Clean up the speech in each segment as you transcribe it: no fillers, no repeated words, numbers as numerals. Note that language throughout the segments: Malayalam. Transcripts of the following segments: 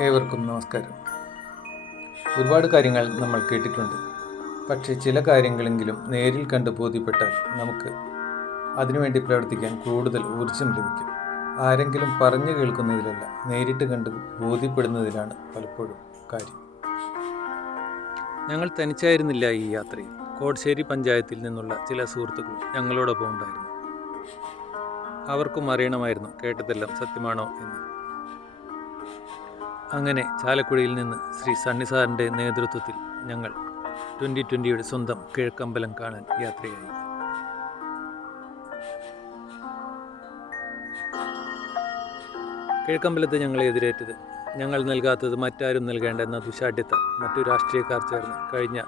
ഏവർക്കും നമസ്കാരം. ഒരുപാട് കാര്യങ്ങൾ നമ്മൾ കേട്ടിട്ടുണ്ട്. പക്ഷേ ചില കാര്യങ്ങളെങ്കിലും നേരിൽ കണ്ട് ബോധ്യപ്പെട്ടാൽ നമുക്ക് അതിനുവേണ്ടി പ്രവർത്തിക്കാൻ കൂടുതൽ ഊർജം ലഭിക്കും. ആരെങ്കിലും പറഞ്ഞു കേൾക്കുന്നതിലല്ല, നേരിട്ട് കണ്ട് ബോധ്യപ്പെടുന്നതിലാണ് പലപ്പോഴും കാര്യം. ഞങ്ങൾ തനിച്ചായിരുന്നില്ല ഈ യാത്രയിൽ. കോടശ്ശേരി പഞ്ചായത്തിൽ നിന്നുള്ള ചില സുഹൃത്തുക്കൾ ഞങ്ങളോടൊപ്പം ഉണ്ടായിരുന്നു. അവർക്കും അറിയണമായിരുന്നു കേട്ടതെല്ലാം സത്യമാണോ എന്ന്. അങ്ങനെ ചാലക്കുടിയിൽ നിന്ന് ശ്രീ സണ്ണി സാറിൻ്റെ നേതൃത്വത്തിൽ ഞങ്ങൾ 2020 സ്വന്തം കിഴക്കമ്പലം കാണാൻ യാത്രയായി. കിഴക്കമ്പലത്ത് ഞങ്ങളെ എതിരേറ്റത് ഞങ്ങൾ നൽകാത്തത് മറ്റാരും നൽകേണ്ടെന്ന ദുശാഠ്യത മറ്റു രാഷ്ട്രീയക്കാർ ചേർന്ന് കഴിഞ്ഞ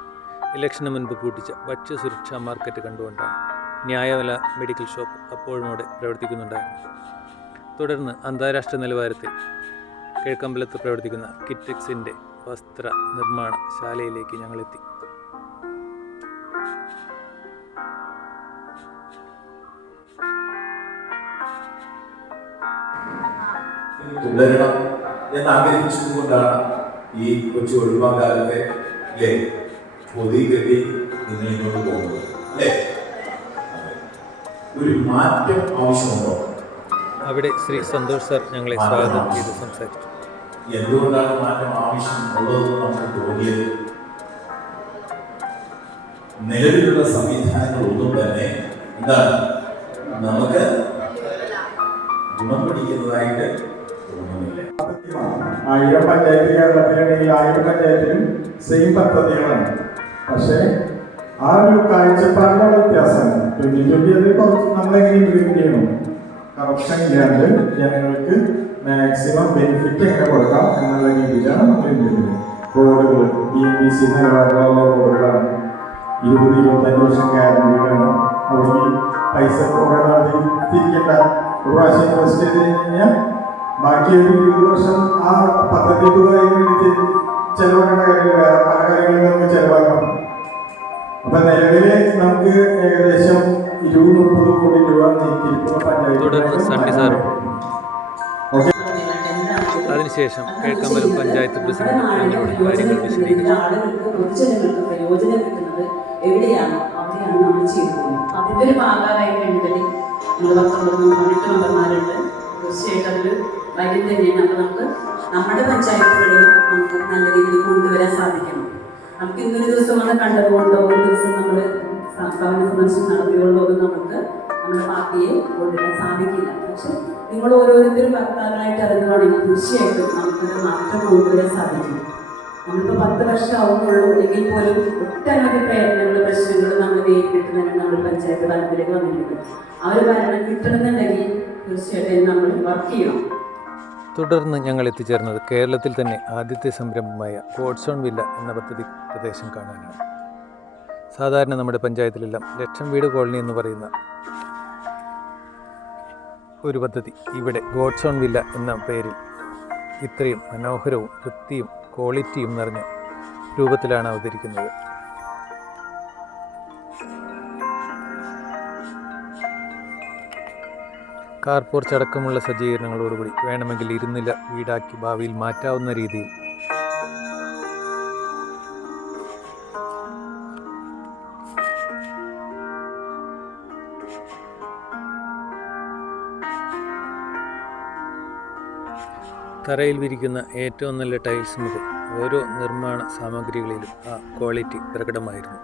ഇലക്ഷന് മുൻപ് പൂട്ടിച്ച ഭക്ഷ്യസുരക്ഷാ മാർക്കറ്റ് കണ്ടുകൊണ്ടാണ്. ന്യായവില മെഡിക്കൽ ഷോപ്പ് അപ്പോഴും അവിടെ പ്രവർത്തിക്കുന്നുണ്ടായിരുന്നു. തുടർന്ന് അന്താരാഷ്ട്ര നിലവാരത്തിൽ കിഴക്കമ്പലത്ത് പ്രവർത്തിക്കുന്ന കിറ്റെക്സിൻ്റെ വസ്ത്ര നിർമ്മാണ ശാലയിലേക്ക് ഞങ്ങളെത്തി. തുടരണം എന്ന് ആഗ്രഹിച്ചുകൊണ്ടാണ് ഈ കൊച്ചു ഒഴിവാക്കാലത്തെ പൊതി കെട്ടി നിങ്ങൾ ഇങ്ങോട്ട് പോകുന്നത് അല്ലേ? ഒരു മാറ്റം ആവശ്യമുണ്ടോ? അവിടെ ശ്രീ സന്തോഷ് സാർ ഞങ്ങളെ സ്വാഗതം ചെയ്ത് സംസാരിച്ചു. എന്തുകൊണ്ടാണ് മാറ്റം ആവശ്യമുള്ളതെന്ന് നമുക്ക് തോന്നിയത്? നിലവിലുള്ള സംവിധാനങ്ങളൊന്നും തന്നെ എന്താണ് നമുക്ക് ഗുണം പിടിക്കുന്നതായിട്ട് തോന്നുന്നില്ല. 1000 പഞ്ചായത്ത് കേരളത്തിലുണ്ടെങ്കിൽ 1000 പഞ്ചായത്തിലും സെയിം പദ്ധതികളാണ്. പക്ഷേ ആ ഒരു കാഴ്ചപ്പാടിലുള്ള വ്യത്യാസമാണ്. 2020 അത് കുറച്ച് നമ്മളെങ്ങനെ ഇംപ്ലിമെന്റ് ചെയ്യണം, കറപ്ഷൻ ഇല്ലാണ്ട് ജനങ്ങൾക്ക് മാക്സിമം ബെനിഫിറ്റ് എങ്ങനെ കൊടുക്കാം എന്നുള്ള രീതിയിലാണ് നമ്മൾ ഇംപ്ലിമെന്റ്. റോഡുകൾ BMBC നിലവാരമുള്ള റോഡുകളാണ്. 20-25 വർഷം ഗ്യാരണ്ടിയിലാണ്. അവിടെ പൈസ കുറേ നാളെ തിരിക്കേണ്ട. ഒരു പ്രാവശ്യം ഇൻവെസ്റ്റ് ചെയ്ത് കഴിഞ്ഞാൽ ബാക്കി ഒരു 20 വർഷം ആ പദ്ധതി വേണ്ടി ചെലവാക്കേണ്ട കാര്യങ്ങൾ വേറെ പല കാര്യങ്ങളും നമുക്ക് ചെലവാക്കണം. അപ്പൊ നിലവില് നമുക്ക് ഏകദേശം 20-30 കോടി രൂപ നീക്കിയിരിക്കുന്ന പഞ്ചായത്ത്. അതിനുശേഷം കിഴക്കമ്പലം പഞ്ചായത്ത് പ്രസിഡന്റ് ഞങ്ങളോട് കാര്യങ്ങൾ വിശദീകരിച്ചു. എവിടെയാണോ അവിടെയാണ് നമ്മൾ ചെയ്യുന്നത്. അതിൻ്റെ ഒരു ഭാഗമായി വേണ്ടത് നമ്മൾ 18 മെമ്പർമാരുണ്ട്. തീർച്ചയായിട്ടും അതൊരു കാര്യം തന്നെയാണ്. അപ്പോൾ നമുക്ക് നമ്മുടെ പഞ്ചായത്തുകളിൽ നമുക്ക് നല്ല രീതിയിൽ കൊണ്ടുവരാൻ സാധിക്കണം. നമുക്ക് ഇന്നൊരു ദിവസം അത് കണ്ടതുകൊണ്ടോ ഒരു ദിവസം നമ്മൾ ഭവന സന്ദർശനം നടത്തിയതുകൊണ്ടോ ഒന്നും നമുക്ക് നമ്മുടെ പാർട്ടിയെ കൊണ്ടുവരാൻ സാധിക്കില്ല. പക്ഷെ നിങ്ങൾ ഓരോരുത്തരും ഭർത്താവായിട്ട് അറിഞ്ഞുവാണെങ്കിൽ തീർച്ചയായിട്ടും നമുക്കൊരു മാറ്റം കൊണ്ടുവരാൻ സാധിക്കും. നമ്മളിപ്പോൾ 10 വർഷം ആവുന്നുള്ളൂ എങ്കിൽ പോലും ഒട്ടനവധി പ്രയത്നങ്ങൾ പ്രശ്നങ്ങൾ നമ്മൾ നേരിട്ടിട്ട് നമ്മൾ പഞ്ചായത്ത് തലത്തിലേക്ക് വന്നിട്ടുണ്ട്. ആ ഒരു ഭരണം കിട്ടണമെന്നുണ്ടെങ്കിൽ തീർച്ചയായിട്ടും നമ്മൾ വർക്ക് ചെയ്യണം. തുടർന്ന് ഞങ്ങൾ എത്തിച്ചേർന്നത് കേരളത്തിൽ തന്നെ ആദ്യത്തെ സംരംഭമായ ഗോഡ്സോൺ വില്ല എന്ന പദ്ധതി പ്രദേശം കാണാനാണ്. സാധാരണ നമ്മുടെ പഞ്ചായത്തിലെല്ലാം ലക്ഷം വീട് കോളനി എന്ന് പറയുന്ന ഒരു പദ്ധതി ഇവിടെ ഗോഡ്സോൺ വില്ല എന്ന പേരിൽ ഇത്രയും മനോഹരവും വൃത്തിയും ക്വാളിറ്റിയും നിറഞ്ഞ രൂപത്തിലാണ് അവതരിക്കുന്നത്. കാർ പോർച്ച് അടക്കമുള്ള സജ്ജീകരണങ്ങളോടുകൂടി വേണമെങ്കിൽ ഇരുന്നില വീടാക്കി ഭാവിയിൽ മാറ്റാവുന്ന രീതിയിൽ തറയിൽ വിരിക്കുന്ന ഏറ്റവും നല്ല ടൈൽസ് മുതൽ ഓരോ നിർമ്മാണ സാമഗ്രികളിലും ആ ക്വാളിറ്റി പ്രകടമായിരുന്നു.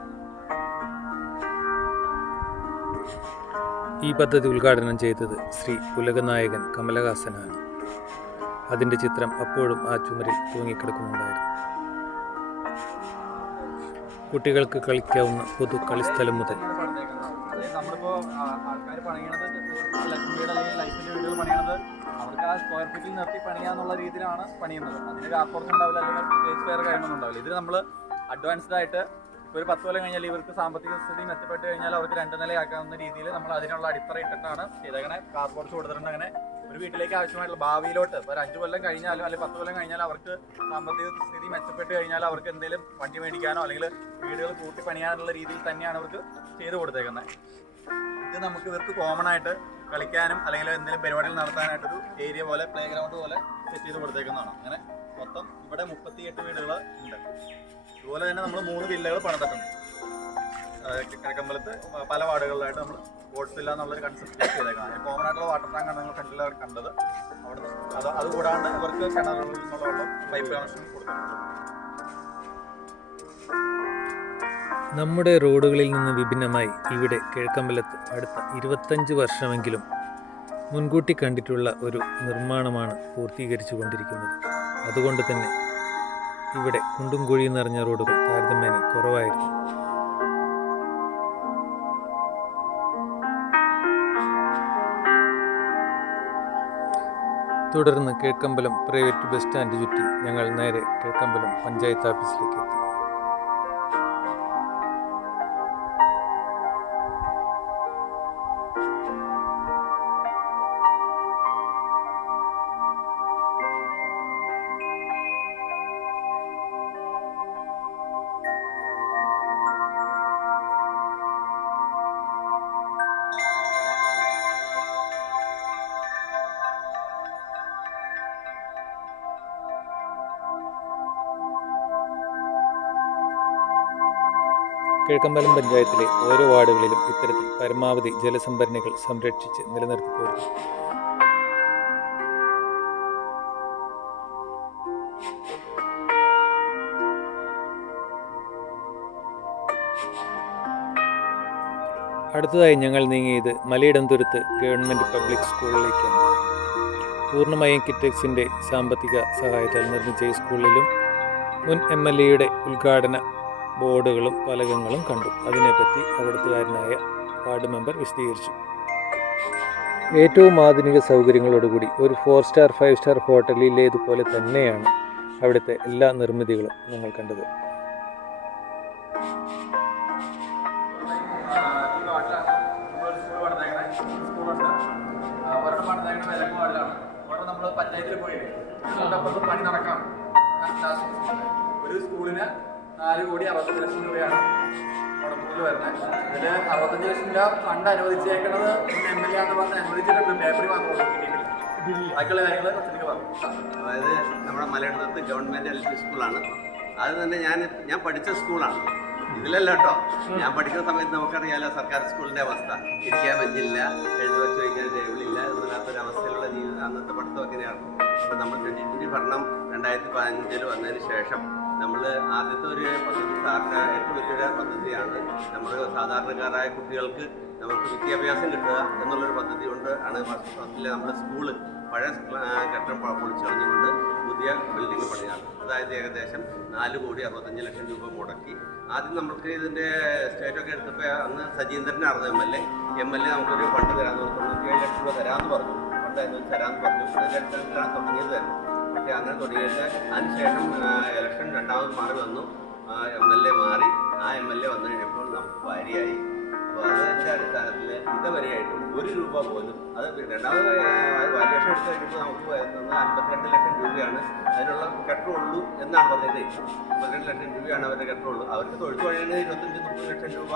ഈ പദ്ധതി ഉദ്ഘാടനം ചെയ്തത് ശ്രീ ഉലകനായകൻ കമലഹാസനാണ്. അതിൻ്റെ ചിത്രം അപ്പോഴും ആ ചുമരിൽ തൂങ്ങിക്കിടക്കുന്നുണ്ടായിരുന്നു. കുട്ടികൾക്ക് കളിക്കാവുന്ന പൊതു കളിസ്ഥലം മുതൽ നമ്മളിപ്പോൾ ആൾക്കാർ പണിയണത് ലൈഫ് വീട് അല്ലെങ്കിൽ ലൈഫിൻ്റെ വീടുകൾ പണിയണത് അവർക്ക് ആ സ്ക്വയർ ഫീറ്റിൽ നിർത്തി പണിയാന്നുള്ള രീതിയിലാണ് പണിയുന്നത്. അതിന് കാർപ്പുറത്ത് ഉണ്ടാവില്ല, അല്ലെങ്കിൽ പ്രത്യേകിച്ച് വേറെ കാര്യങ്ങളൊന്നും ഉണ്ടാവില്ല. ഇതിൽ നമ്മൾ അഡ്വാൻസ്ഡ് ആയിട്ട് ഇപ്പോൾ ഒരു 10 കൊല്ലം കഴിഞ്ഞാൽ ഇവർക്ക് സാമ്പത്തിക സ്ഥിതി മെച്ചപ്പെട്ട് കഴിഞ്ഞാൽ അവർക്ക് 2 നിലയാക്കാവുന്ന രീതിയിൽ നമ്മൾ അതിനുള്ള അടിത്തറ ഇട്ടിട്ടാണ് ചെയ്തേക്കണേ. കാർപ്പുറത്ത് കൊടുത്തിട്ടുണ്ട്. അങ്ങനെ ഒരു വീട്ടിലേക്ക് ആവശ്യമായിട്ടുള്ള ഭാവിയിലോട്ട് ഇപ്പോൾ ഒരു 5 കൊല്ലം കഴിഞ്ഞാലും അല്ലെങ്കിൽ 10 കൊല്ലം കഴിഞ്ഞാൽ അവർക്ക് സാമ്പത്തിക സ്ഥിതി മെച്ചപ്പെട്ട് കഴിഞ്ഞാൽ അവർക്ക് എന്തെങ്കിലും വണ്ടി മേടിക്കാനോ അല്ലെങ്കിൽ വീടുകൾ കൂട്ടി പണിയാനുള്ള രീതിയിൽ തന്നെയാണ് അവർക്ക് ചെയ്ത് കൊടുത്തേക്കുന്നത്. ഇത് നമുക്ക് ഇവർക്ക് കോമൺ ആയിട്ട് കളിക്കാനും അല്ലെങ്കിൽ എന്തെങ്കിലും പരിപാടികൾ നടത്താനായിട്ടൊരു ഏരിയ പോലെ പ്ലേ ഗ്രൗണ്ട് പോലെ സെറ്റ് ചെയ്ത് കൊടുത്തേക്കുന്നതാണ്. അങ്ങനെ മൊത്തം ഇവിടെ 38 വീടുകൾ ഉണ്ട്. അതുപോലെ തന്നെ നമ്മൾ 3 വില്ലകൾ പണിതിട്ടുണ്ട്. കിഴക്കമ്പലത്ത് പല വാർഡുകളിലായിട്ട് നമ്മൾ സ്പോർട്സ് വില്ല എന്നുള്ളൊരു കൺസെപ്റ്റ് ചെയ്തേക്കാം. കോമൺ ആയിട്ടുള്ള വാട്ടർ ടാങ്ക് ആണ് നിങ്ങൾ ഫ്രണ്ടിൽ കണ്ടത്. അവിടെ അത് കൂടാണ്ട് ഇവർക്ക് കിണറുകളിൽ നിന്നുള്ള വെള്ളം പൈപ്പ് കണക്ഷൻ കൊടുത്തിട്ടുണ്ട്. നമ്മുടെ റോഡുകളിൽ നിന്ന് വിഭിന്നമായി ഇവിടെ കിഴക്കമ്പലത്ത് അടുത്ത 25 വർഷമെങ്കിലും മുൻകൂട്ടി കണ്ടിട്ടുള്ള ഒരു നിർമ്മാണമാണ് പൂർത്തീകരിച്ചു കൊണ്ടിരിക്കുന്നത്. അതുകൊണ്ട് തന്നെ ഇവിടെ കുണ്ടും കുഴിയും നിറഞ്ഞ റോഡുകൾ താരതമ്യേന കുറവായിരുന്നു. തുടർന്ന് കിഴക്കമ്പലം പ്രൈവറ്റ് ബസ് സ്റ്റാൻഡ് ചുറ്റി ഞങ്ങൾ നേരെ കിഴക്കമ്പലം പഞ്ചായത്ത് ഓഫീസിലേക്ക് എത്തി. കിഴക്കമ്പലം പഞ്ചായത്തിലെ ഓരോ വാർഡുകളിലും ഇത്തരത്തിൽ പരമാവധി ജലസംഭരണികൾ സംരക്ഷിച്ച് നിലനിർത്തിപ്പോരുന്നു. അടുത്തതായി ഞങ്ങൾ നീങ്ങിയത് മലയിടംതുരുത്ത് ഗവൺമെൻറ് പബ്ലിക് സ്കൂളിലേക്കാണ്. പൂർണ്ണമായും കിറ്റക്സിൻ്റെ സാമ്പത്തിക സഹായത്താൽ നിർമ്മിച്ച ഈ സ്കൂളിലും മുൻ MLAയുടെ ഉദ്ഘാടന ബോർഡുകളും ഫലകങ്ങളും കണ്ടു. അതിനെപ്പറ്റി അവിടുത്തുകാരനായ വാർഡ് മെമ്പർ വിശദീകരിച്ചു. ഏറ്റവും ആധുനിക സൗകര്യങ്ങളോടുകൂടി ഒരു 4 സ്റ്റാർ 5 സ്റ്റാർ ഹോട്ടലിലേതുപോലെ തന്നെയാണ് അവിടുത്തെ എല്ലാ നിർമ്മിതികളും ഞങ്ങൾ കണ്ടത്. നമ്മൾ പഞ്ചായത്തിൽ പോയി പണി നടക്കാം. ഒരു സ്കൂളിന് 4,60,00,000 രൂപയാണ് മുടക്കത്തിൽ വരുന്നത്. ഇതിൽ 65 ലക്ഷം രൂപ ഫണ്ട് അനുവദിച്ചേക്കുന്നത് MLA എന്ന് പറഞ്ഞ് അനുവദിച്ചിട്ടുണ്ട്. പേപ്പറിൽ മാത്രമേ ബാക്കിയുള്ള കാര്യങ്ങൾ കൊച്ചിലേക്ക് പറഞ്ഞു. അതായത് നമ്മുടെ മലയിടത്ത് ഗവൺമെൻറ് LP സ്കൂളാണ്. അത് തന്നെ ഞാൻ പഠിച്ച സ്കൂളാണ്. ഇതിലല്ല കേട്ടോ, ഞാൻ പഠിക്കുന്ന സമയത്ത് നമുക്കറിയാലോ സർക്കാർ സ്കൂളിൻ്റെ അവസ്ഥ. ഇരിക്കാൻ പറ്റില്ല, എഴുതി വെച്ച് വയ്ക്കാൻ ടേബിളില്ല എന്നല്ലാത്തൊരവസ്ഥയിലുള്ള ജീവിതം അന്നത്തെ പഠിത്തം എങ്ങനെയാണ്. അപ്പോൾ നമ്മൾ 2020 ഭരണം 2015 വന്നതിന് ശേഷം നമ്മൾ ആദ്യത്തെ ഒരു പദ്ധതി സാറിൻ്റെ ഏറ്റവും വലിയൊരു പദ്ധതിയാണ് നമ്മൾ സാധാരണക്കാരായ കുട്ടികൾക്ക് നമുക്ക് വിദ്യാഭ്യാസം കിട്ടുക എന്നുള്ളൊരു പദ്ധതി കൊണ്ട് ആണ് ഫസ്റ്റിൽ നമ്മുടെ സ്കൂള് പഴയ കെട്ടിടം പൊളിച്ചു കളഞ്ഞുകൊണ്ട് പുതിയ ബിൽഡിംഗ് പണിയാണ്. അതായത് ഏകദേശം 4,65 ലക്ഷം രൂപ മുടക്കി. ആദ്യം നമുക്ക് ഇതിൻ്റെ സ്റ്റേറ്റൊക്കെ എടുത്തപ്പോൾ അന്ന് സജീന്ദ്രനായിരുന്നു MLA നമുക്കൊരു ഫണ്ട് തരാമെന്ന് പറഞ്ഞു. 97 ലക്ഷം രൂപ തരാമെന്ന് പറഞ്ഞു. ഫണ്ട് തരാമെന്ന് പറഞ്ഞു. അതിനനുസരിച്ചാണ് തുടങ്ങിയത് തന്നെ. പക്ഷേ അങ്ങനെ തുടങ്ങിയിട്ട് അതിനുശേഷം ഇലക്ഷൻ രണ്ടാമത് മാറി വന്നു. MLA മാറി. ആ MLA വന്നു കഴിഞ്ഞപ്പോൾ നമുക്ക് ഭാര്യയായി. അപ്പോൾ അതിൻ്റെ അടിസ്ഥാനത്തിൽ ഇതുവരെയായിട്ടും 1 രൂപ പോലും അത് രണ്ടാമത് വാല്യുവേഷൻ എടുത്ത് കഴിഞ്ഞപ്പോൾ നമുക്ക് വരുന്നത് 52 ലക്ഷം രൂപയാണ് അതിനുള്ള കെട്ടുള്ളൂ എന്നാണ് പറഞ്ഞത്. 52 ലക്ഷം രൂപയാണ് അവരുടെ കെട്ടുള്ളൂ. അവർക്ക് തൊഴിൽ വഴിയാണ് 25-30 ലക്ഷം രൂപ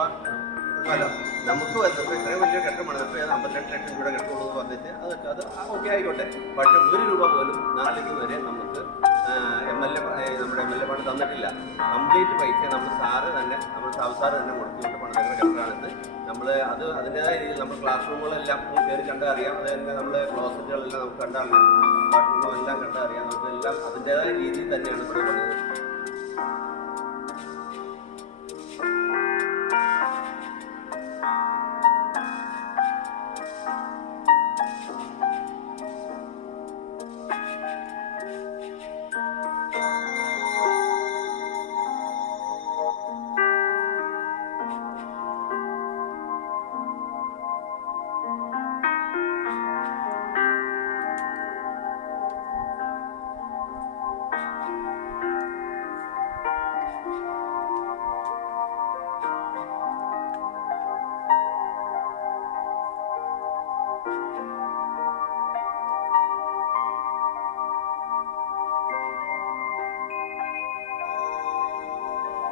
ഫലം. നമുക്ക് വരുന്നപ്പോൾ ഇത്രയും വലിയ കെട്ടം വന്നപ്പോൾ 52 ലക്ഷം രൂപ കെട്ടുള്ളൂ എന്ന് പറഞ്ഞിട്ട് അത് ഓക്കെ ആയിക്കോട്ടെ. പക്ഷേ 1 രൂപ പോലും നാളേക്ക് വരെ നമുക്ക് നമ്മുടെ MLA ഫണ്ട് തന്നിട്ടില്ല. കംപ്ലീറ്റ് പൈസ നമ്മൾ സാറ് തന്നെ സാറ് തന്നെ മുടക്കിക്കൊണ്ട് പണിതേക്കുന്ന കെട്ടാണിത്. നമ്മൾ അതിൻ്റെതായ രീതിയിൽ നമ്മൾ ക്ലാസ് റൂമുകളെല്ലാം കയറി കണ്ടാൽ അറിയാം. അത് തന്നെ നമ്മൾ ക്ലോസറ്റുകളെല്ലാം നമുക്ക് കണ്ടറിയാം. ബാത്റൂമുകളെല്ലാം കണ്ടറിയാം. നമുക്കെല്ലാം അതിൻ്റെതായ രീതിയിൽ തന്നെയാണ് ഇവിടെ പണിത്.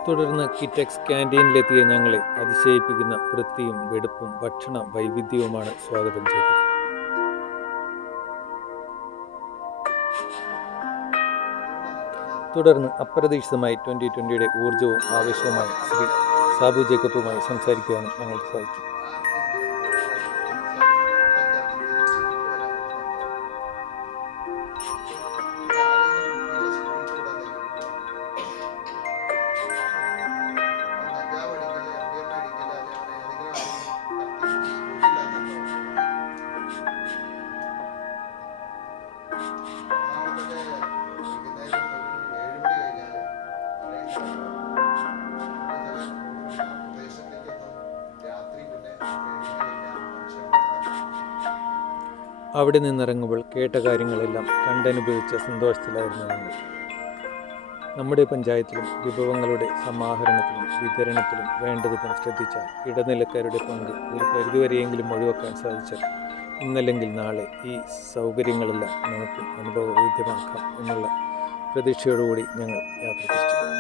തുടർന്ന് കിറ്റെക്സ് ക്യാൻറ്റീനിലെത്തിയ ഞങ്ങളെ അതിശയിപ്പിക്കുന്ന വൃത്തിയും വെടുപ്പും ഭക്ഷണ വൈവിധ്യവുമാണ് സ്വാഗതം ചെയ്തത്. തുടർന്ന് അപ്രതീക്ഷിതമായി 2020 ഊർജ്ജവും ആവേശവുമായി ശ്രീ സാബു ജേക്കബുമായി സംസാരിക്കുവാനും ഞങ്ങൾക്ക് സാധിച്ചു. അവിടെ നിന്നിറങ്ങുമ്പോൾ കേട്ട കാര്യങ്ങളെല്ലാം കണ്ടനുഭവിച്ച സന്തോഷത്തിലായിരുന്നു ഞങ്ങൾ. നമ്മുടെ പഞ്ചായത്തിലും വിഭവങ്ങളുടെ സമാഹരണത്തിലും വിതരണത്തിലും വേണ്ടതിനും ശ്രദ്ധിച്ചാൽ ഇടനിലക്കാരുടെ പങ്ക് ഒരു പരിധിവരെയെങ്കിലും ഒഴിവാക്കാൻ സാധിച്ചാൽ ഇന്നല്ലെങ്കിൽ നാളെ ഈ സൗകര്യങ്ങളെല്ലാം നമുക്ക് അനുഭവവേദ്യമാക്കാം എന്നുള്ള പ്രതീക്ഷയോടുകൂടി ഞങ്ങൾ യാത്ര തിരിച്ചു.